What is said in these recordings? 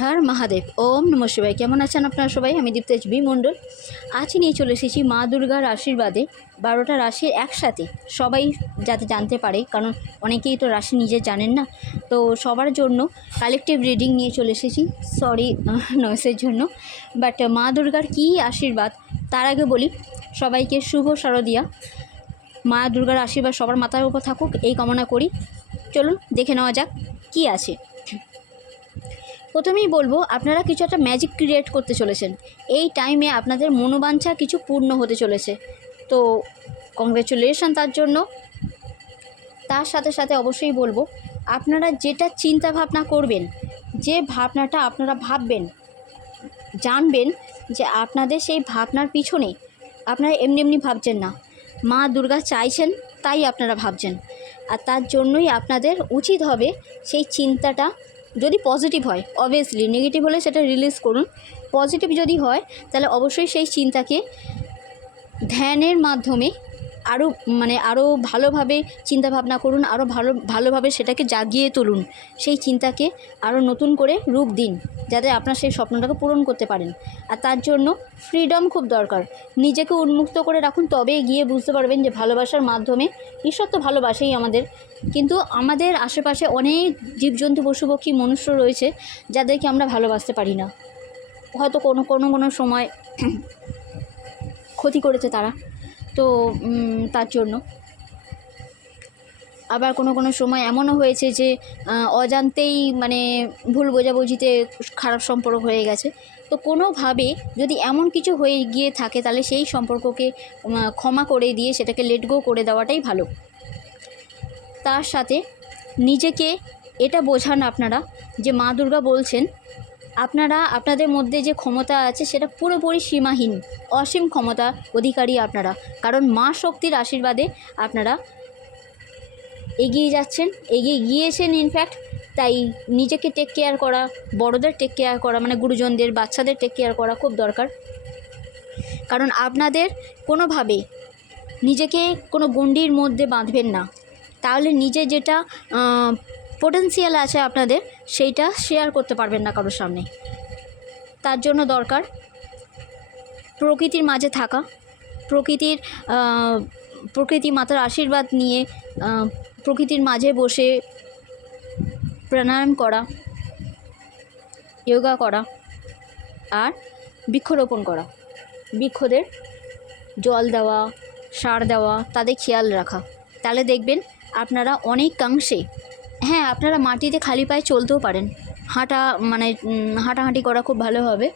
হর মহাদেব। ওম নম শিবাই কেমন আছেন আপনারা সবাই? আমি দীপ্তেজ বি মণ্ডল। আজ নিয়ে চলে এসেছি মা দুর্গার আশীর্বাদে। বারোটা রাশির একসাথে। সবাই যাতে জানতে পারে, কারণ অনেকেই তো রাশি নিজে জানেন না। তো সবার জন্য কালেকটিভ রিডিং নিয়ে চলে এসেছি। সরি নয়েসের জন্য। বাট মা দুর্গার কী আশীর্বাদ, তার আগে বলি, সবাইকে শুভ শারদিয়া। মা দুর্গার আশীর্বাদ সবার মাথার উপর থাকুক, এই কামনা করি। চলুন, দেখে নেওয়া যাক, কী আছে। প্রথমেই বলব, আপনারা কিছু একটা ম্যাজিক ক্রিয়েট করতে চলেছেন। এই টাইমে আপনাদের মনোবাঞ্ছা কিছু পূর্ণ হতে চলেছে। তো কংগ্রেচুলেশন তার জন্য। তার সাথে সাথে অবশ্যই বলব, আপনারা যেটা চিন্তা ভাবনা করবেন, যে ভাবনাটা আপনারা ভাববেন, জানবেন যে আপনাদের সেই ভাবনার পিছনে আপনারা এমনি এমনি ভাবছেন না। মা দুর্গা চাইছেন, তাই আপনারা ভাবছেন। আর তার জন্যই আপনাদের উচিত হবে সেই চিন্তাটা যদি পজিটিভ হয় অবভিয়াসলি নেগেটিভ হলে সেটা রিলিজ করুন। পজিটিভ যদি হয়, তাহলে অবশ্যই সেই চিন্তাকে ধ্যানের মাধ্যমে আরও মানে আরও ভালোভাবে চিন্তাভাবনা করুন আরও ভালো, ভালোভাবে সেটাকে জাগিয়ে তুলুন। সেই চিন্তাকে আরও নতুন করে রূপ দিন, যাতে আপনার সেই স্বপ্নটাকে পূরণ করতে পারেন। আর তার জন্য ফ্রিডম খুব দরকার। নিজেকে উন্মুক্ত করে রাখুন, তবে গিয়ে বুঝতে পারবেন যে ভালোবাসার মাধ্যমে ঈশ্বর তো ভালোবাসেই আমাদের। কিন্তু আমাদের আশেপাশে অনেক জীবজন্তু পশুপক্ষী মনুষ্য রয়েছে, যাদেরকে আমরা ভালোবাসতে পারি না। হয়তো কোনো কোনো কোনো সময় ক্ষতি করেছে তারা। তো তার জন্য। আবার কোনো কোনো সময় এমনও হয়েছে যে অজান্তেই মানে ভুল বোঝাবুঝিতে খারাপ সম্পর্ক হয়ে গেছে। তো কোনোভাবে যদি এমন কিছু হয়ে গিয়ে থাকে, তাহলে সেই সম্পর্ককে ক্ষমা করে দিয়ে সেটাকে লেট গো করে দেওয়াটাই ভালো। তার সাথে নিজেকে এটা বোঝান আপনারা যে, মা দুর্গা বলছেন আপনারা আপনাদের মধ্যে যে ক্ষমতা আছে সেটা পুরোপুরি সীমাহীন, অসীম ক্ষমতা অধিকারী আপনারা। কারণ মা শক্তির আশীর্বাদে আপনারা এগিয়ে যাচ্ছেন, এগিয়ে গিয়েছেন ইনফ্যাক্ট তাই নিজেকে টেক কেয়ার করা, বড়দের টেক কেয়ার করা মানে গুরুজনদের, বাচ্চাদের টেক কেয়ার করা খুব দরকার। কারণ আপনাদের কোনোভাবে নিজেকে কোনো গণ্ডির মধ্যে বাঁধবেন না। তাহলে নিজে যেটা পোটেন্সিয়াল আছে আপনাদের, সেইটা শেয়ার করতে পারবেন না কারোর সামনে। তার জন্য দরকার প্রকৃতির মাঝে থাকা, প্রকৃতির প্রকৃতি মাতার আশীর্বাদ নিয়ে প্রকৃতির মাঝে বসে প্রাণায়াম করা যোগা করা, আর বৃক্ষরোপণ করা। বৃক্ষদের জল দেওয়া, সার দেওয়া, তাদের খেয়াল রাখা। তাহলে দেখবেন আপনারা অনেকাংশে হ্যাঁ আপনারা মাটিতে খালি পায়ে চলতেও পারেন। হাঁটা মানে হাঁটাহাঁটি করা খুব ভালো হবে।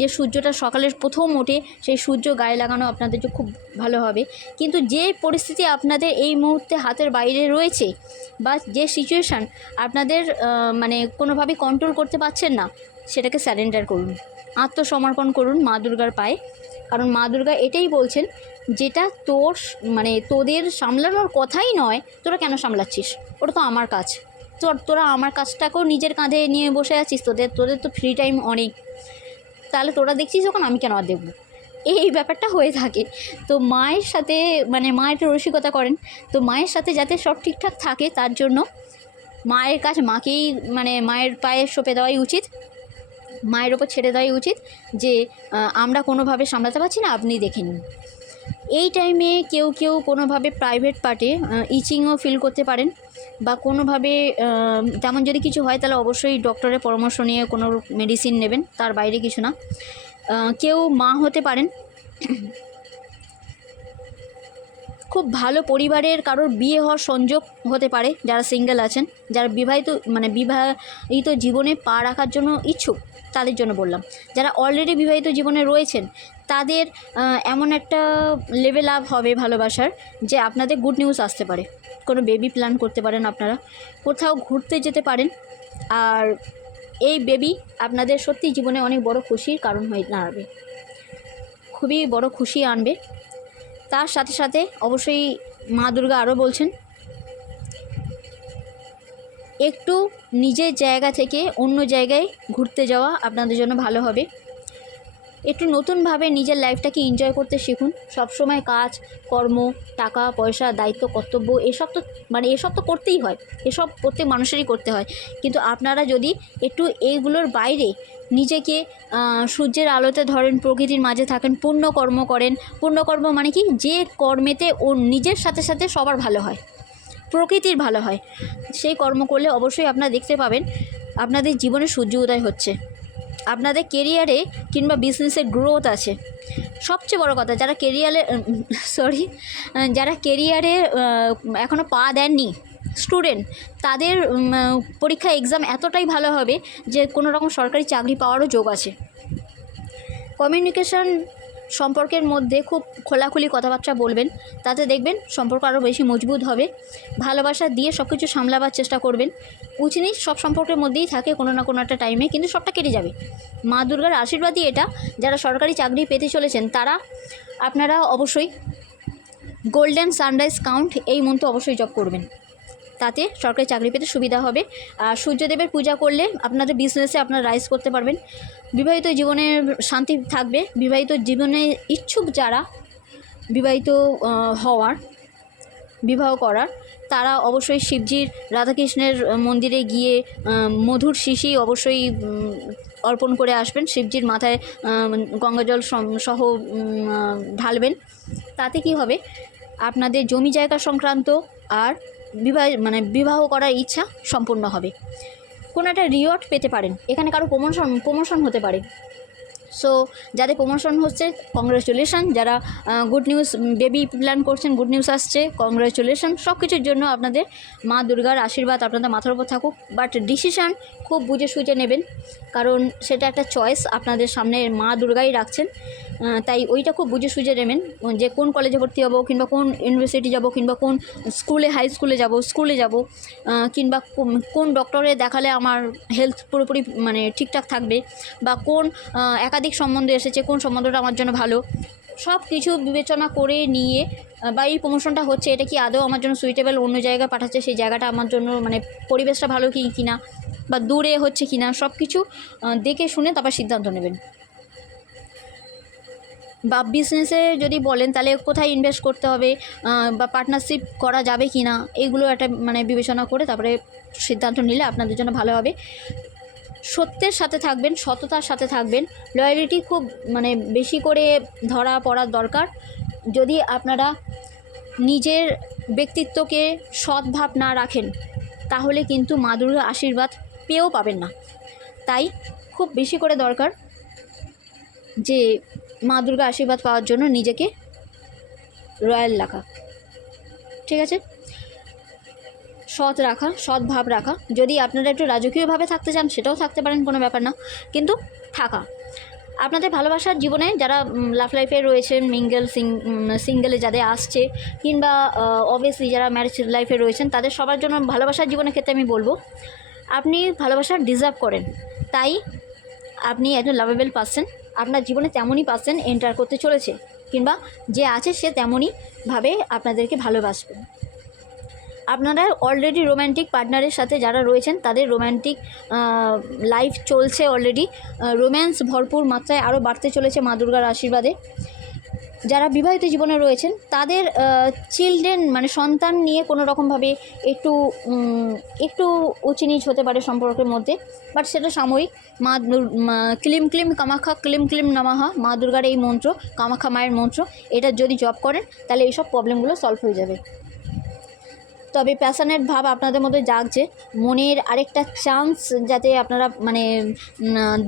যে সূর্যটা সকালের প্রথম ওঠে, সেই সূর্য গায়ে লাগানো আপনাদের খুব ভালো হবে। কিন্তু যে পরিস্থিতি আপনাদের এই মুহূর্তে হাতের বাইরে রয়েছে বা যে সিচুয়েশান আপনাদের মানে কোনোভাবে কন্ট্রোল করতে পারছেন না, সেটাকে স্যারেন্ডার করুন। আত্মসমর্পণ করুন মা দুর্গার পায়ে। কারণ মা দুর্গা এটাই বলছেন, যেটা তোর মানে তোদের সামলানোর কথাই নয়, তোরা কেন সামলাচ্ছিস? ওটা তো আমার কাজ। তোর, তোরা আমার কাজটাকেও নিজের কাঁধে নিয়ে বসে আছিস, তোদের তোদের তো ফ্রি টাইম অনেক। তাহলে তোরা দেখছিস যখন আমি কেন আর দেখব? এই ব্যাপারটা হয়ে থাকে। তো মায়ের সাথে মানে মা একটু রসিকতা করেন। তো মায়ের সাথে যাতে সব ঠিকঠাক থাকে, তার জন্য মায়ের কাজ মাকেই মানে মায়ের পায়ে সঁপে দেওয়াই উচিত। মায়ের ওপর ছেড়ে দেওয়াই উচিত যে আমরা কোনোভাবে সামলাতে পারছি না, আপনি দেখে নিন। এই টাইমে কেউ কেউ কোনোভাবে প্রাইভেট পার্টে ইচিংও ফিল করতে পারেন বা কোনোভাবে তেমন যদি কিছু হয় তাহলে অবশ্যই ডক্টরের পরামর্শ নিয়ে কোনো মেডিসিন নেবেন, তার বাইরে কিছু না। কেউ মা হতে পারেন। খুব ভালো পরিবারের কারোর বিয়ে হওয়ার সংযোগ হতে পারে, যারা সিঙ্গেল আছেন, যারা বিবাহিত মানে বিবাহিত জীবনে পা রাখার জন্য ইচ্ছুক। তাদের জন্য বললাম। যারা অলরেডি বিবাহিত জীবনে রয়েছেন, তাদের এমন একটা লেভেল আপ হবে ভালোবাসার যে আপনাদের গুড নিউজ আসতে পারে। কোনো বেবি প্ল্যান করতে পারেন আপনারা। কোথাও ঘুরতে যেতে পারেন। আর এই বেবি আপনাদের সত্যি জীবনে অনেক বড় খুশির কারণ হয়ে দাঁড়াবে। খুবই বড় খুশি আনবে। তার সাথে সাথে অবশ্যই মা দুর্গা আরও বলছেন একটু নিজের জায়গা থেকে অন্য জায়গায় ঘুরতে যাওয়া আপনাদের জন্য ভালো হবে। একটু নতুনভাবে নিজের লাইফটাকে এনজয় করতে শিখুন। সবসময় কাজ, কর্ম, টাকা, পয়সা, দায়িত্ব, কর্তব্য এসব তো মানে এসব তো করতেই হয়। এসব প্রত্যেক মানুষেরই করতে হয়। কিন্তু আপনারা যদি একটু এইগুলোর বাইরে নিজেকে সূর্যের আলোতে ধরেন, প্রকৃতির মাঝে থাকেন, পুণ্যকর্ম করেন, পুণ্যকর্ম মানে কি? যে কর্মেতে ও নিজের সাথে সাথে সবার ভালো হয়। প্রকৃতির ভালো হয়। সেই কর্ম করলে অবশ্যই আপনারা দেখতে পাবেন আপনাদের জীবনে সূর্য উদয় হচ্ছে। আপনাদের কেরিয়ারে কিংবা বিজনেসের গ্রোথ আছে। সবচেয়ে বড় কথা, যারা কেরিয়ারে সরি যারা কেরিয়ারে এখনও পা দেননি স্টুডেন্ট তাদের পরীক্ষা এক্সাম এতটাই ভালো হবে যে কোনো রকম সরকারি চাকরি পাওয়ারও যোগ আছে। কমিউনিকেশন সম্পর্কের মধ্যে খুব খোলাখুলি কথাবার্তা বলবেন। তাতে দেখবেন সম্পর্ক আরও বেশি মজবুত হবে। ভালোবাসা দিয়ে সব কিছু সামলাবার চেষ্টা করবেন। উচিনিস সব সম্পর্কের মধ্যেই থাকে কোনো না কোনো একটা টাইমে কিন্তু সবটা কেটে যাবে। মা দুর্গার আশীর্বাদই এটা। যারা সরকারি চাকরি পেতে চলেছেন, তারা আপনারা অবশ্যই গোল্ডেন সানরাইজ কাউন্ট এই মন্ত্র অবশ্যই জব করবেন। তাতে সরকারি চাকরি পেতে সুবিধা হবে। আর সূর্যদেবের পূজা করলে আপনাদের বিজনেসে আপনারা রাইজ করতে পারবেন। বিবাহিত জীবনে শান্তি থাকবে। বিবাহিত জীবনে ইচ্ছুক যারা বিবাহিত হওয়ার, বিবাহ করার, তারা অবশ্যই শিবজির, রাধাকৃষ্ণের মন্দিরে গিয়ে মধুর শিশি অবশ্যই অর্পণ করে আসবেন। শিবজির মাথায় গঙ্গাজল সহ ঢালবেন। তাতে কি হবে? আপনাদের জমি জায়গা সংক্রান্ত আর বিবাহ মানে বিবাহ করার ইচ্ছা সম্পূর্ণ হবে। কোনো একটা রিওয়ার্ড পেতে পারেন। এখানে কারও প্রমোশন প্রমোশন হতে পারে। সো যাদের প্রমোশন হচ্ছে কংগ্রেচুলেশন যারা গুড নিউজ বেবি প্ল্যান করছেন গুড নিউজ আসছে কংগ্রেচুলেশন সব কিছুর জন্য আপনাদের মা দুর্গার আশীর্বাদ আপনাদের মাথার উপর থাকুক। বাট ডিসিশান খুব বুঝে সুঝে নেবেন। কারণ সেটা একটা চয়েস আপনাদের সামনে মা দুর্গাই রাখছেন। তাই ওইটা খুব বুঝে সুঝে নেবেন। যে কোন কলেজে ভর্তি হব কিংবা কোন ইউনিভার্সিটি যাব কিংবা কোন স্কুলে হাই স্কুলে যাব স্কুলে যাব কিংবা কোন- ডক্টরে দেখালে আমার হেলথ পুরোপুরি মানে ঠিকঠাক থাকবে বা কোন একাধিক সম্বন্ধ এসেছে, কোন সম্বন্ধটা আমার জন্য ভালো সব কিছু বিবেচনা করে নিয়ে বা এই প্রমোশনটা হচ্ছে এটা কি আদৌ আমার জন্য সুইটেবল অন্য জায়গায় পাঠাচ্ছে, সেই জায়গাটা আমার জন্য মানে পরিবেশটা ভালো কি কিনা বা দূরে হচ্ছে কি না সব কিছু দেখে শুনে তারপর সিদ্ধান্ত নেবেন। বা বিজনেসে যদি বলেন তাহলে কোথায় ইনভেস্ট করতে হবে বা পার্টনারশিপ করা যাবে কি না এইগুলো একটা মানে বিবেচনা করে তারপরে সিদ্ধান্ত নিলে আপনাদের জন্য ভালো হবে। সত্যের সাথে থাকবেন, সততার সাথে থাকবেন লয়ালিটি খুব মানে বেশি করে ধরা পড়ার দরকার। যদি আপনারা নিজের ব্যক্তিত্বকে সৎভাব না রাখেন, তাহলে কিন্তু মা আশীর্বাদ পেয়েও পাবেন না। তাই খুব বেশি করে দরকার যে মা দুর্গা আশীর্বাদ পাওয়ার জন্য নিজেকে রয়্যাল রাখা। ঠিক আছে? সৎ রাখা, সৎ ভাব রাখা। যদি আপনারা একটু রাজকীয়ভাবে থাকতে চান, সেটাও থাকতে পারেন, কোনো ব্যাপার না। কিন্তু থাকা। আপনাদের ভালোবাসার জীবনে যারা লাভ লাইফে রয়েছেন, মিঙ্গেল সিং সিঙ্গেলে যাদের আসছে, কিংবা অবভিয়াসলি যারা ম্যারেজ লাইফে রয়েছেন, তাদের সবার জন্য ভালোবাসার জীবনের ক্ষেত্রে আমি বলব আপনি ভালোবাসা ডিজার্ভ করেন। তাই আপনি একজন লাভেবল পার্সন আপনার জীবনে তেমনই পার্সন এন্টার করতে চলেছে, কিংবা যে আছে সে তেমনই ভাবে আপনাদেরকে ভালোবাসবে। আপনারা অলরেডি রোম্যান্টিক পার্টনারের সাথে যারা রয়েছেন, তাদের রোম্যান্টিক লাইফ চলছে অলরেডি রোম্যান্স ভরপুর মাত্রায় আরও বাড়তে চলেছে মা দুর্গার আশীর্বাদে। যারা বিবাহিত জীবনে রয়েছেন, তাদের চিলড্রেন মানে সন্তান নিয়ে কোনো রকমভাবে একটু একটু উঁচু নিচ হতে পারে সম্পর্কের মধ্যে। বাট সেটা সাময়িক। মা- ক্লিম ক্লিম, কামাখা, ক্লিম ক্লিম, নামাহা, মা দুর্গার এই মন্ত্র, কামাখা মায়ের মন্ত্র, এটা যদি জব করেন, তাহলে এইসব প্রবলেমগুলো সলভ হয়ে যাবে। তবে প্যাশনেট ভাব আপনাদের মধ্যে জাগছে। মনের আরেকটা চান্স যাতে আপনারা মানে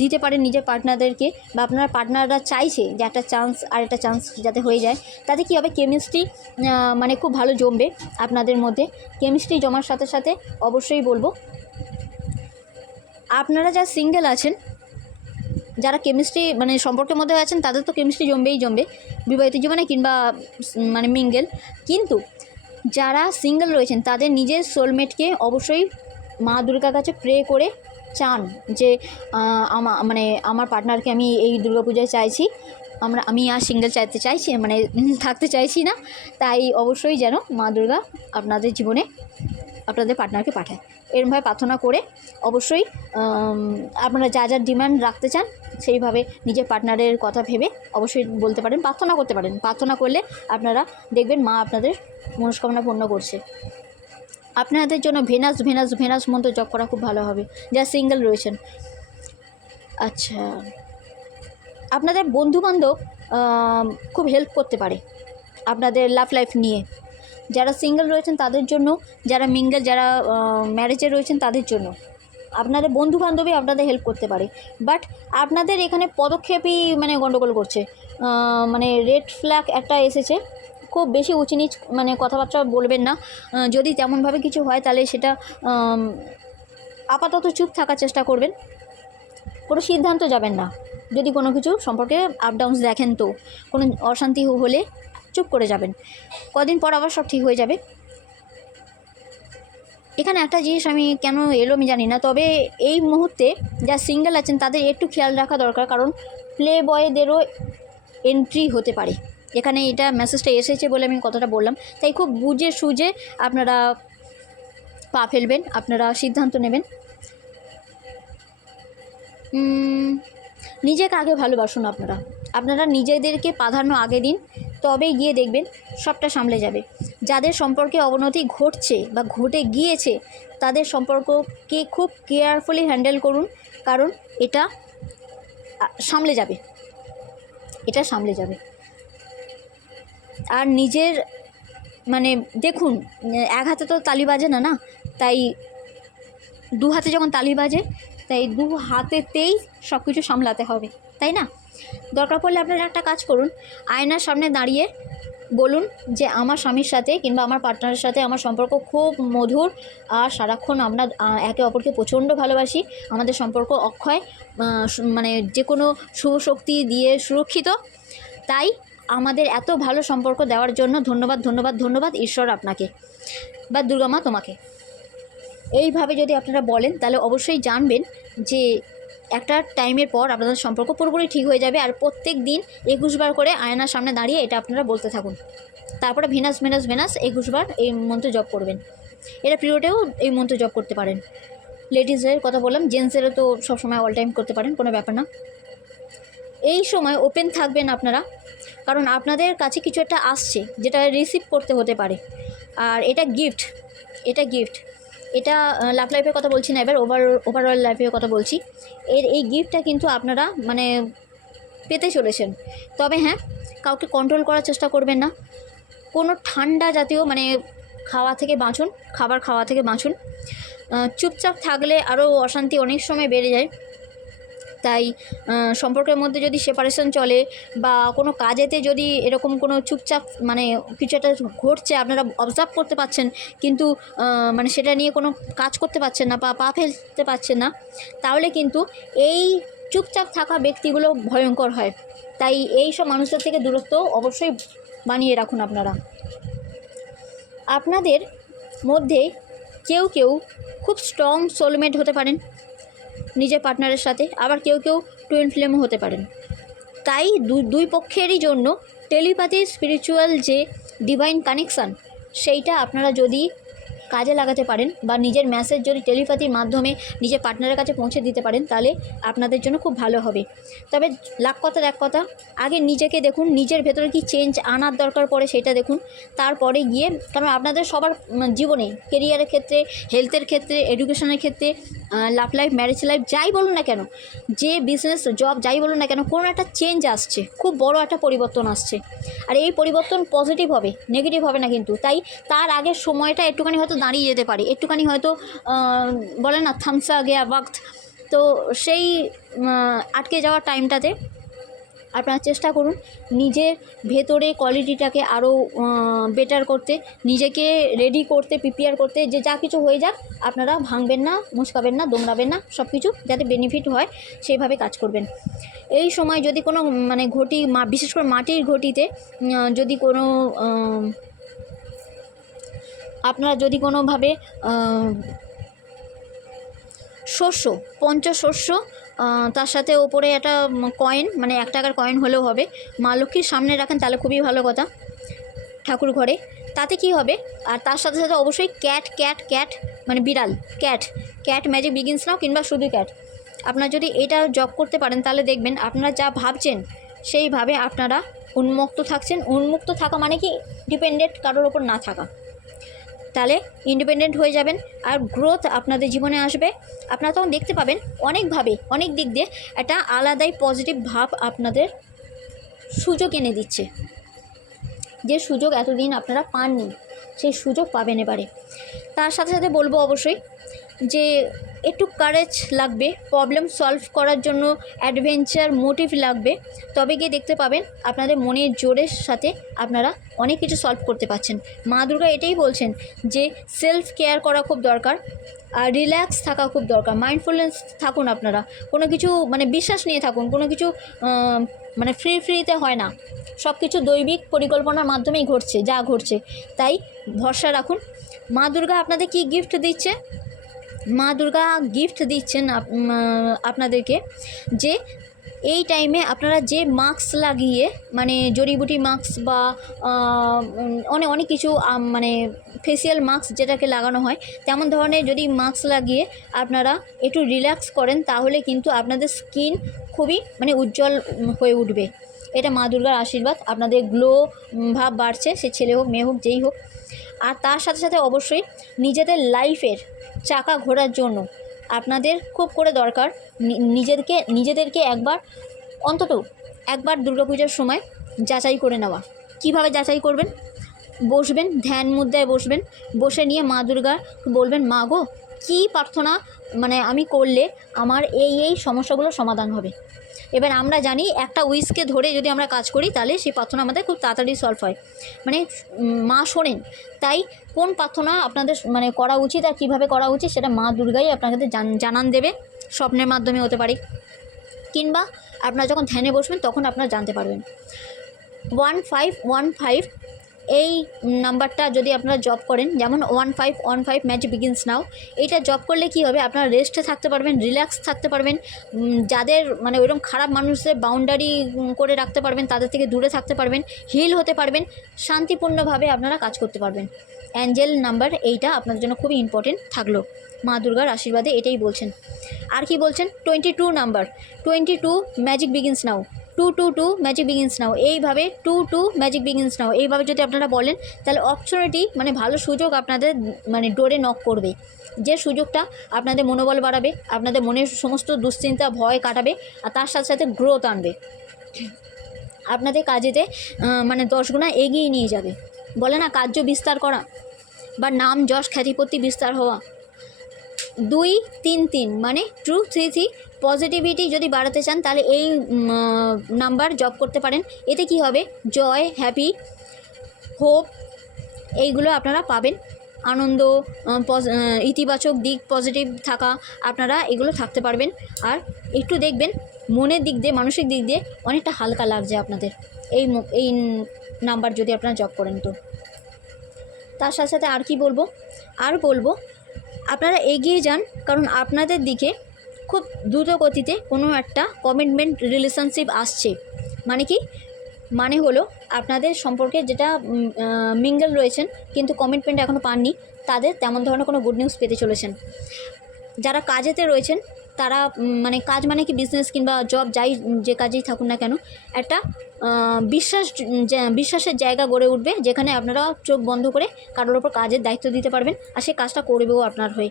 দিতে পারেন নিজের পার্টনারদেরকে বা আপনার পার্টনাররা চাইছে যে একটা চান্স আরেকটা চান্স যাতে হয়ে যায়। তাতে কী হবে? কেমিস্ট্রি মানে খুব ভালো জমবে আপনাদের মধ্যে। কেমিস্ট্রি জমার সাথে সাথে অবশ্যই বলব, আপনারা যা সিঙ্গেল আছেন, যারা কেমিস্ট্রি মানে সম্পর্কের মধ্যে আছেন, তাদের তো কেমিস্ট্রি জমবেই জমবে। বিবাহিত জীবনে কিংবা মানে মিঙ্গেল কিন্তু যারা সিঙ্গেল রয়েছেন, তাদের নিজের সোলমেটকে অবশ্যই মা দুর্গার কাছে প্রে করে চান যে আমা মানে আমার পার্টনারকে আমি এই দুর্গাপূজায় চাইছি। আমরা, আমি আর সিঙ্গেল চাইতে চাইছি মানে থাকতে চাইছি না। তাই অবশ্যই যেন মা দুর্গা আপনাদের জীবনে আপনাদের পার্টনারকে পাঠায়। এরমভাবে প্রার্থনা করে অবশ্যই আপনারা যা যা ডিমান্ড রাখতে চান, সেইভাবে নিজের পার্টনারের কথা ভেবে অবশ্যই বলতে পারেন, প্রার্থনা করতে পারেন। প্রার্থনা করলে আপনারা দেখবেন মা আপনাদের মনস্কামনা পূর্ণ করছে। আপনাদের জন্য ভেনাস ভেনাস ভেনাস মন্ত্র জপ করা খুব ভালো হবে। যারা সিঙ্গেল রয়েছেন। আচ্ছা আপনাদের বন্ধুবান্ধব খুব হেল্প করতে পারে। আপনাদের লাভ লাইফ নিয়ে। যারা সিঙ্গেল রয়েছেন তাদের জন্য, যারা মিঙ্গেল, যারা ম্যারেজে রয়েছেন তাদের জন্য। আপনাদের বন্ধু বান্ধবী আপনাদের হেল্প করতে পারে। বাট আপনাদের এখানে পদক্ষেপই মানে গণ্ডগোল করছে। মানে রেড ফ্ল্যাগ একটা এসেছে। খুব বেশি উঁচু নিচ মানে কথাবার্তা বলবেন না। যদি তেমনভাবে কিছু হয় তাহলে সেটা আপাতত চুপ থাকার চেষ্টা করবেন। কোনো সিদ্ধান্ত যাবেন না। যদি কোনো কিছু সম্পর্কে আপ ডাউনস দেখেন তো, কোনো অশান্তি হলে চুপ করে যাবেন। কদিন পর আবার সব ঠিক হয়ে যাবে। এখানে একটা জিনিস আমি কেন এলো আমি জানি না, তবে এই মুহূর্তে যা সিঙ্গেল আছেন তাদের একটু খেয়াল রাখা দরকার, কারণ প্লে বয়দেরও এন্ট্রি হতে পারে। এখানে এটা মেসেজটা এসেছে বলে আমি কথাটা বললাম। তাই খুব বুঝে সুঝে আপনারা পা ফেলবেন, আপনারা সিদ্ধান্ত নেবেন। নিজেকে আগে ভালোবাসুন আপনারা। আপনারা নিজেদেরকে প্রাধান্য আগে দিন। তবেই গিয়ে দেখবেন সবটা সামলে যাবে। যাদের সম্পর্কে অবনতি ঘটছে বা ঘটে গিয়েছে, তাদের সম্পর্ককে খুব কেয়ারফুলি হ্যান্ডেল করুন, কারণ এটা সামলে যাবে। এটা সামলে যাবে। আর নিজের মানে দেখুন, এক হাতে তো তালি বাজে না না? তাই দু হাতে যখন তালি বাজে, তাই দু হাতেতেই সব কিছু সামলাতে হবে, তাই না? দরকার পড়লে আপনারা একটা কাজ করুন, আয়নার সামনে দাঁড়িয়ে বলুন যে আমার স্বামীর সাথে কিংবা আমার পার্টনারের সাথে আমার সম্পর্ক খুব মধুর আর সারাক্ষণ আমরা একে অপরকে প্রচণ্ড ভালোবাসি। আমাদের সম্পর্ক অক্ষয় মানে যে কোনো শুভ শক্তি দিয়ে সুরক্ষিত। তাই আমাদের এত ভালো সম্পর্ক দেওয়ার জন্য ধন্যবাদ ধন্যবাদ ধন্যবাদ ঈশ্বর আপনাকে বা দুর্গামা তোমাকে। এইভাবে যদি আপনারা বলেন তাহলে অবশ্যই জানবেন যে একটা টাইমের পর আপনাদের সম্পর্ক পুরোপুরি ঠিক হয়ে যাবে আর প্রত্যেক দিন একুশবার করে আয়নার সামনে দাঁড়িয়ে এটা আপনারা বলতে থাকুন। তারপরে ভেনাস ভেনাস ভেনাস একুশবার এই মন্ত্র জপ করবেন। এটা পিরিয়ডেও এই মন্ত্র জপ করতে পারেন। লেডিসের কথা বললাম জেন্টসেরও তো সবসময় অল টাইম করতে পারেন, কোনো ব্যাপার না। এই সময় ওপেন থাকবেন আপনারা, কারণ আপনাদের কাছে কিছু একটা আসছে, যেটা রিসিভ করতে হতে পারে। আর এটা গিফট এটা গিফট এটা লাভ লাইফের কথা বলছি না, এবার ওভার ওভারঅল লাইফের কথা বলছি। এর এই গিফটটা কিন্তু আপনারা মানে পেতে চলেছেন। তবে হ্যাঁ কাউকে কন্ট্রোল করার চেষ্টা করবেন না। কোনো ঠান্ডা জাতীয় মানে খাওয়া থেকে বাঁচুন, খাবার খাওয়া থেকে বাঁচুন। চুপচাপ থাকলে আরও অশান্তি অনেক সময় বেড়ে যায়। তাই সম্পর্কের মধ্যে যদি সেপারেশন চলে বা কোনো কাজেতে যদি এরকম কোনো চুপচাপ মানে কিছু একটা ঘটছে, আপনারা অবজার্ভ করতে পারছেন কিন্তু মানে সেটা নিয়ে কোনো কাজ করতে পারছেন না বা পা ফেলতে পারছেন না, তাহলে কিন্তু এই চুপচাপ থাকা ব্যক্তিগুলো ভয়ঙ্কর হয়। তাই এই সব মানুষদের থেকে দূরত্ব অবশ্যই বানিয়ে রাখুন আপনারা। আপনাদের মধ্যে কেউ কেউ খুব স্ট্রং সোলমেট হতে পারেন। নিজের পার্টনারের সাথে, আবার কেউ কেউ টুইন ফ্লেমও হতে পারেন। তাই দুই পক্ষেরই জন্য টেলিপ্যাথি স্পিরিচুয়াল যে ডিভাইন কানেকশান সেইটা আপনারা যদি কাজে লাগাতে পারেন বা নিজের মেসেজ যদি টেলিপ্যাথির মাধ্যমে নিজের পার্টনারের কাছে পৌঁছে দিতে পারেন, তাহলে আপনাদের জন্য খুব ভালো হবে। তবে লাখ কথার এক কথা, আগে নিজেকে দেখুন, নিজের ভেতরে কি চেঞ্জ আনার দরকার পড়ে সেটা দেখুন, তারপরে গিয়ে, কারণ আপনাদের সবার জীবনে কেরিয়ারের ক্ষেত্রে হেলথের ক্ষেত্রে এডুকেশনের ক্ষেত্রে লাভ লাইফ ম্যারেজ লাইফ যাই বলুন না কেন, যে বিজনেস জব যাই বলুন না কেন, কোনো একটা চেঞ্জ আসছে, খুব বড় একটা পরিবর্তন আসছে। আর এই পরিবর্তন পজিটিভ হবে নেগেটিভ হবে না কিন্তু, তাই তার আগে সময়টা একটুখানি হয়তো দাঁড়িয়ে যেতে পারে। একটুখানি হয়তো বলে না থামসা গেয়া ওয়াক্ত তো সেই আটকে যাওয়ার টাইমটাতে আপনারা চেষ্টা করুন নিজের ভেতরে কোয়ালিটিটাকে আরও বেটার করতে, নিজেকে রেডি করতে প্রিপেয়ার করতে, যে যা কিছু হয়ে যাক, আপনারা ভাঙবেন না, মুচকাবেন না, দোমড়াবেন না সব কিছু যাতে বেনিফিট হয়, সেইভাবে কাজ করবেন। এই সময় যদি কোনো মানে ঘটি বিশেষ করে মাটির ঘটিতে যদি কোনো আপনারা যদি কোনোভাবে শস্য পঞ্চশস্য তার সাথে ওপরে একটা কয়েন মানে এক টাকার কয়েন হলেও হবে, মা লক্ষ্মীর সামনে রাখেন তাহলে খুবই ভালো কথা ঠাকুর ঘরে। তাতে কি হবে? আর তার সাথে সাথে অবশ্যই ক্যাট ক্যাট ক্যাট মানে বিড়াল cat cat magic begins now কিংবা শুধু ক্যাট আপনার যদি এটা জব করতে পারেন তাহলে দেখবেন আপনারা যা ভাবছেন, সেইভাবে আপনারা উন্মুক্ত থাকছেন। উন্মুক্ত থাকা মানে কি? ডিপেন্ডেন্ট কারোর ওপর না থাকা। তাহলে ইন্ডিপেন্ডেন্ট হয়ে যাবেন আর গ্রোথ আপনাদের জীবনে আসবে। আপনারা তখন দেখতে পাবেন অনেকভাবে, অনেক দিক দিয়ে একটা আলাদাই পজিটিভ ভাব আপনাদের সুযোগ এনে দিচ্ছে। যে সুযোগ এতদিন আপনারা পাননি, সেই সুযোগ পাবেন এবারে। তার সাথে সাথে বলব অবশ্যই যে একটু কারেজ লাগবে প্রবলেম সলভ করার জন্য অ্যাডভেঞ্চার মোটিভ লাগবে, তবে গিয়ে দেখতে পাবেন আপনাদের মনের জোরের সাথে আপনারা অনেক কিছু সলভ করতে পারছেন। মা দুর্গা এটাই বলছেন যে সেলফ কেয়ার করা খুব দরকার, আর রিল্যাক্স থাকা খুব দরকার মাইন্ডফুলনেস থাকুন আপনারা। কোনো কিছু মানে বিশ্বাস নিয়ে থাকুন, কোনো কিছু মানে ফ্রি ফ্রিতে হয় না। সব কিছু দৈবিক পরিকল্পনার মাধ্যমেই ঘটছে, যা ঘটছে। তাই ভরসা রাখুন। মা দুর্গা আপনাদের কি গিফট দিচ্ছে? মা দুর্গা গিফট দিচ্ছেন আপ- আপনাদেরকে যে এই টাইমে আপনারা যে মাস্ক লাগিয়ে মানে জড়িবুটি মাস্ক বা অনেক অনেক কিছু মানে ফেসিয়াল মাস্ক যেটাকে লাগানো হয়, তেমন ধরনের যদি মাস্ক লাগিয়ে আপনারা একটু রিল্যাক্স করেন, তাহলে কিন্তু আপনাদের স্কিন খুবই মানে উজ্জ্বল হয়ে উঠবে। এটা মা দুর্গার আশীর্বাদ। আপনাদের গ্লো ভাব বাড়ছে, সে ছেলে হোক, মেয়ে হোক, যেই হোক। আর তার সাথে সাথে অবশ্যই নিজেদের লাইফের চাকা ঘোরার জন্য আপনাদের খুব করে দরকার। নিজেদেরকে নিজেদেরকে একবার, অন্তত একবার দুর্গাপূজার সময় যাচাই করে নেওয়া। কীভাবে যাচাই করবেন? বসবেন, ধ্যান মুদ্রায় বসবেন, বসে নিয়ে মা দুর্গা বলবেন, মা গো, কী প্রার্থনা মানে আমি করলে আমার এই এই সমস্যাগুলোর সমাধান হবে? এবার আমরা জানি একটা উইসকে ধরে যদি আমরা কাজ করি, তাহলে সেই প্রার্থনা আমাদের খুব তাড়াতাড়ি সলভ হয়। মানে মা শোনেন, তাই কোন প্রার্থনা আপনাদের মানে করা উচিত আর কীভাবে করা উচিত সেটা মা দুর্গাই আপনাদের জানান দেবে, স্বপ্নের মাধ্যমে হতে পারে। কিংবা আপনারা যখন ধ্যানে বসবেন, তখন আপনারা জানতে পারবেন। ওয়ান ফাইভ ওয়ান ফাইভ এই নাম্বারটা যদি আপনারা জব করেন, যেমন one five one five match begins now এইটা জব করলে কি হবে? আপনারা রেস্টে থাকতে পারবেন রিল্যাক্স থাকতে পারবেন যাদের মানে ওইরকম খারাপ মানুষদের বাউন্ডারি করে রাখতে পারবেন, তাদের থেকে দূরে থাকতে পারবেন হিল হতে পারবেন, শান্তিপূর্ণভাবে আপনারা কাজ করতে পারবেন। অ্যাঞ্জেল নাম্বার এইটা আপনাদের জন্য খুবই ইম্পর্টেন্ট থাকল। মা দুর্গার আশীর্বাদে এটাই বলছেন। আর কি বলছেন? Twenty two number. Twenty two magic begins now two two two magic begins now এইভাবে two two magic begins now এইভাবে যদি আপনারা বলেন, তাহলে অপরচুনিটি মানে ভালো সুযোগ আপনাদের মানে ডোরে নক করবে। যে সুযোগটা আপনাদের মনোবল বাড়াবে, আপনাদের মনের সমস্ত দুশ্চিন্তা, ভয় কাটাবে, আর তার সাথে সাথে গ্রোথ আনবে। আপনাদের কাজেতে মানে দশ গুণা এগিয়ে নিয়ে যাবে। বলে না, কার্য বিস্তার করা বা নাম, যশ, খ্যাতিপত্তি বিস্তার হওয়া। দুই, তিন তিন মানে ট্রু থ্রি থ্রি পজিটিভিটি যদি বাড়াতে চান, তাহলে এই নাম্বার জব করতে পারেন। এতে কি হবে? জয় হ্যাপি হোপ এইগুলো আপনারা পাবেন। আনন্দ ইতিবাচক দিক পজিটিভ থাকা, আপনারা এগুলো থাকতে পারবেন। আর একটু দেখবেন, মনের দিক দিয়ে, মানসিক দিক দিয়ে অনেকটা হালকা লাগছে আপনাদের। এই এই নাম্বার যদি আপনারা জব করেন তো। তার সাথে সাথে আর কি বলব? আর বলব, আপনারা এগিয়ে যান, কারণ আপনাদের দিকে খুব দ্রুত গতিতে কোনো একটা কমিটমেন্ট রিলেশনশিপ আসছে। মানে কি? মানে হলো আপনাদের সম্পর্কে যেটা মিঙ্গল রয়েছেন, কিন্তু কমিটমেন্ট এখনও পাননি, তাদের তেমন ধরনের কোনো গুড নিউজ পেতে চলেছেন। যারা কাজেতে রয়েছেন, তারা মানে কাজ মানে কি বিজনেস কিংবা জব যাই, যে কাজেই থাকুন না কেন, একটা বিশ্বাস বিশ্বাসের জায়গা গড়ে উঠবে, যেখানে আপনারা চোখ বন্ধ করে কারোর ওপর কাজের দায়িত্ব দিতে পারবেন, আর সে কাজটা করবেও আপনার হয়ে।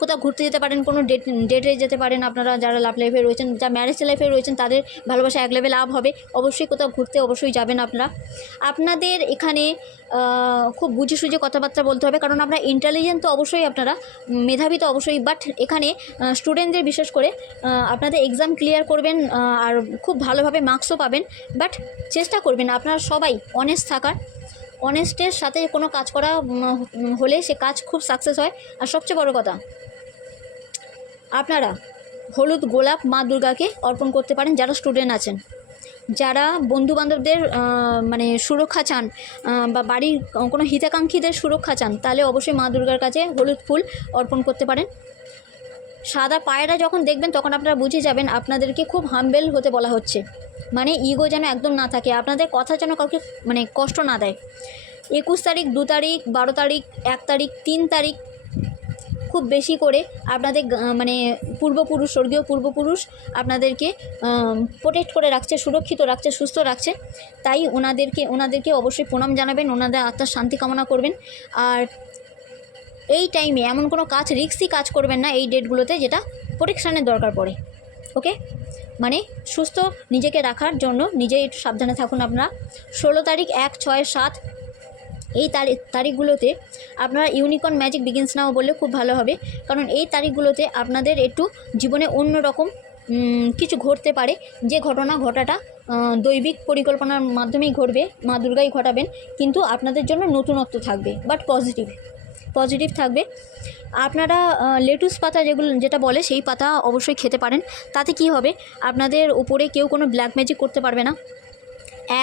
কোথাও ঘুরতে যেতে পারেন, কোনো ডেট ডেটে যেতে পারেন আপনারা যারা লাভ লাইফে রয়েছেন যা ম্যারেজ লাইফে রয়েছেন, তাদের ভালোবাসা এক লেভেল আপ হবে। অবশ্যই কোথাও ঘুরতে অবশ্যই যাবেন আপনারা। আপনাদের এখানে খুব বুঝে সুঝে কথাবার্তা বলতে হবে, কারণ আমরা ইন্টেলিজেন্ট তো অবশ্যই আপনারা, মেধাবী তো অবশ্যই বাট এখানে স্টুডেন্টদের বিশেষ করে আপনাদের এক্সাম ক্লিয়ার করবেন আর খুব ভালোভাবে মার্কসও পাবেন বাট চেষ্টা করবেন আপনারা সবাই অনেস্ট থাকার। অনেস্টের সাথে কোনো কাজ করা হলে সে কাজ খুব সাকসেস হয়। আর সবচেয়ে বড় কথা আপনারা হলুদ গোলাপ মা দুর্গাকে অর্পণ করতে পারেন যারা স্টুডেন্ট আছেন। যারা বন্ধুবান্ধবদের মানে সুরক্ষা চান বা বাড়ির কোনো হিতাকাঙ্ক্ষীদের সুরক্ষা চান, তাহলে অবশ্যই মা দুর্গার কাছে হলুদ ফুল অর্পণ করতে পারেন। সাদা পায়রা যখন দেখবেন, তখন আপনারা বুঝে যাবেন আপনাদেরকে খুব হাম্বেল হতে বলা হচ্ছে। মানে ইগো যেন একদম না থাকে, আপনাদের কথা যেন কাউকে মানে কষ্ট না দেয়। একুশ তারিখ, দু তারিখ, বারো তারিখ, এক তারিখ, তিন তারিখ খুব বেশি করে আপনাদের মানে পূর্বপুরুষ, স্বর্গীয় পূর্বপুরুষ আপনাদেরকে প্রোটেক্ট করে রাখছে, সুরক্ষিত রাখছে, সুস্থ রাখছে। তাই ওনাদেরকে ওনাদেরকে অবশ্যই প্রণাম জানাবেন, ওনাদের আত্মার শান্তি কামনা করবেন। আর এই টাইমে এমন কোনো কাজ রিক্সি কাজ করবেন না এই ডেটগুলোতে যেটা প্রোটেকশানের দরকার পড়ে ওকে মানে সুস্থ নিজেকে রাখার জন্য নিজেই একটু সাবধানে থাকুন আপনারা। ষোলো তারিখ এক, ছয়, সাত এই তারিখ তারিখগুলোতে আপনারা ইউনিকর্ন ম্যাজিক বিগিনস নাও বললে খুব ভালো হবে। কারণ এই তারিখগুলোতে আপনাদের একটু জীবনে অন্য রকম কিছু ঘটতে পারে। যে ঘটনা ঘটাটা দৈবিক পরিকল্পনার মাধ্যমেই ঘটবে, মা দুর্গাই ঘটাবেন, কিন্তু আপনাদের জন্য নতুনত্ব থাকবে বাট পজিটিভ পজিটিভ থাকবে। আপনারা লেটুস পাতা যেগুলো, যেটা বলে সেই পাতা অবশ্যই খেতে পারেন। তাতে কি হবে? আপনাদের উপরে কেউ কোনো ব্ল্যাক ম্যাজিক করতে পারবে না।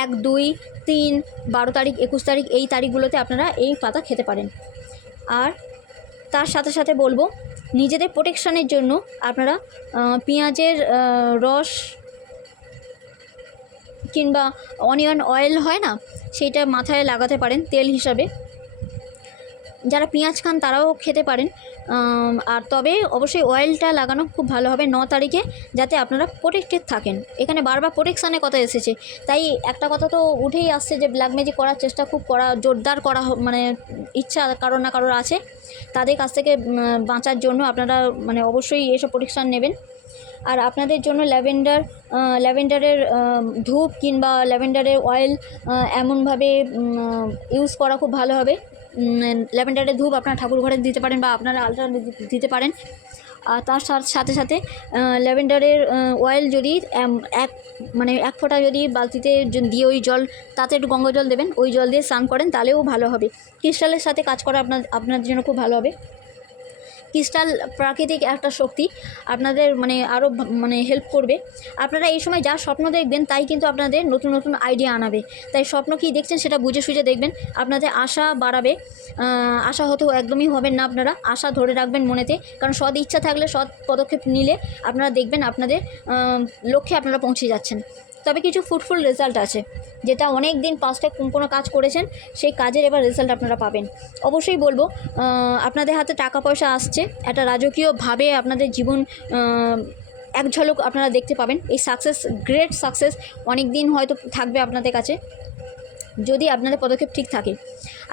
এক, দুই, তিন, বারো তারিখ, একুশ তারিখ এই তারিখগুলোতে আপনারা এই পাতা খেতে পারেন। আর তার সাথে সাথে বলব, নিজেদের প্রোটেকশানের জন্য আপনারা পেঁয়াজের রস কিংবা অনিয়ন অয়েল হয় না সেইটা মাথায় লাগাতে পারেন তেল হিসাবে। যারা পেঁয়াজ খান তারাও খেতে পারেন। আর তবে অবশ্যই অয়েলটা লাগানো খুব ভালো হবে ন তারিখে, যাতে আপনারা প্রোটেক্টেড থাকেন। এখানে বারবার প্রোটেকশানের কথা এসেছে। তাই একটা কথা তো উঠেই আসছে যে ব্ল্যাক ম্যাজিক করার চেষ্টা খুব করা, জোরদার করা মানে ইচ্ছা কারোর না কারোর আছে। তাদের কাছ থেকে বাঁচার জন্য আপনারা মানে অবশ্যই এসব প্রোটেকশান নেবেন। আর আপনাদের জন্য ল্যাভেন্ডার ল্যাভেন্ডারের ধূপ কিংবা ল্যাভেন্ডারের অয়েল এমনভাবে ইউজ করা খুব ভালো হবে। ল্যাভেন্ডারের ধূপ আপনার ঠাকুর ঘরে দিতে পারেন বা আপনারা আলট্রা দিতে পারেন। আর তার সাথে সাথে ল্যাভেন্ডারের অয়েল যদি এক মানে এক ফোঁটা যদি বালতিতে দিয়ে ওই জল, তাতে একটু গঙ্গা জল দেবেন, ওই জল দিয়ে স্নান করেন, তাহলেও ভালো হবে। ক্রিস্টালের সাথে কাজ করা আপনার আপনার জন্য খুব ভালো হবে। ক্রিস্টাল প্রাকৃতিক একটা শক্তি আপনাদের মানে আরও মানে হেল্প করবে। আপনারা এই সময় যা স্বপ্ন দেখবেন তাই কিন্তু আপনাদের নতুন নতুন আইডিয়া আনাবে। তাই স্বপ্ন কী দেখছেন সেটা বুঝে সুঝে দেখবেন, আপনাদের আশা বাড়াবে। আশা হতে একদমই হবেন না আপনারা। আশা ধরে রাখবেন মনেতে। কারণ সৎ ইচ্ছা থাকলে সৎ পদক্ষেপ নিলে আপনারা দেখবেন আপনাদের লক্ষ্যে আপনারা পৌঁছে যাচ্ছেন। তবে কিছু ফ্রুটফুল রেজাল্ট আছে, যেটা অনেক দিন পাস্টে কোনো কাজ করেছেন, সেই কাজের এবার রেজাল্ট আপনারা পাবেন। অবশ্যই বলব আপনাদের হাতে টাকা পয়সা আসছে, একটা রাজকীয়ভাবে আপনাদের জীবন এক ঝলক আপনারা দেখতে পাবেন। এই সাকসেস গ্রেট সাকসেস অনেক দিন হয়তো থাকবে আপনাদের কাছে, যদি আপনাদের পদক্ষেপ ঠিক থাকে।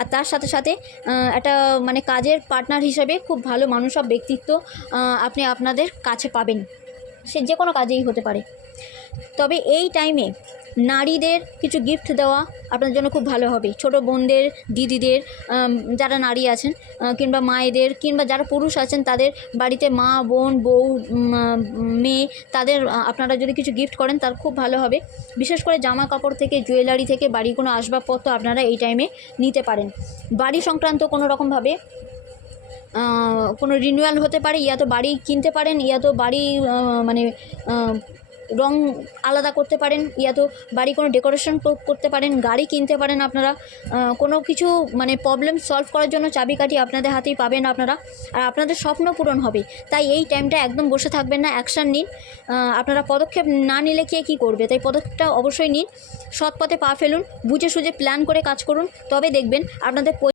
আর তার সাথে সাথে একটা মানে কাজের পার্টনার হিসেবে খুব ভালো মানুষ সব ব্যক্তিত্ব আপনি আপনাদের কাছে পাবেন। সে যে কোনো কাজেই হতে পারে। তবে এই টাইমে নারীদের কিছু গিফট দেওয়া আপনার জন্য খুব ভালো হবে। ছোট বোনদের, দিদিদের যারা নারী আছেন কিংবা মায়েদের, কিংবা যারা পুরুষ আছেন, তাদের বাড়িতে মা, বোন, বউ মেয়ে, তাদের আপনারা যদি কিছু গিফট করেন, তার খুব ভালো হবে। বিশেষ করে জামা কাপড় থেকে জুয়েলারি থেকে, বাড়ির কোনো আসবাবপত্র আপনারা এই টাইমে নিতে পারেন। বাড়ি সংক্রান্ত কোনো রকমভাবে কোনো রিনিউয়াল হতে পারে, ইয়া তো বাড়ি কিনতে পারেন, ইয়া তো বাড়ি মানে রং আলাদা করতে পারেন, ইয়া তো বাড়ি কোনো ডেকোরেশন করতে পারেন, গাড়ি কিনতে পারেন আপনারা কোনো কিছু মানে প্রবলেম সলভ করার জন্য চাবিকাঠি আপনাদের হাতেই পাবেন আপনারা, আর আপনাদের স্বপ্ন পূরণ হবে, তাই এই টাইমটা একদম বসে থাকবেন না অ্যাকশান নিন আপনারা পদক্ষেপ না নিলে কে কী করবে, তাই পদক্ষেপটা অবশ্যই নিন, সৎ পথে পা ফেলুন, বুঝে সুঝে প্ল্যান করে কাজ করুন, তবে দেখবেন আপনাদের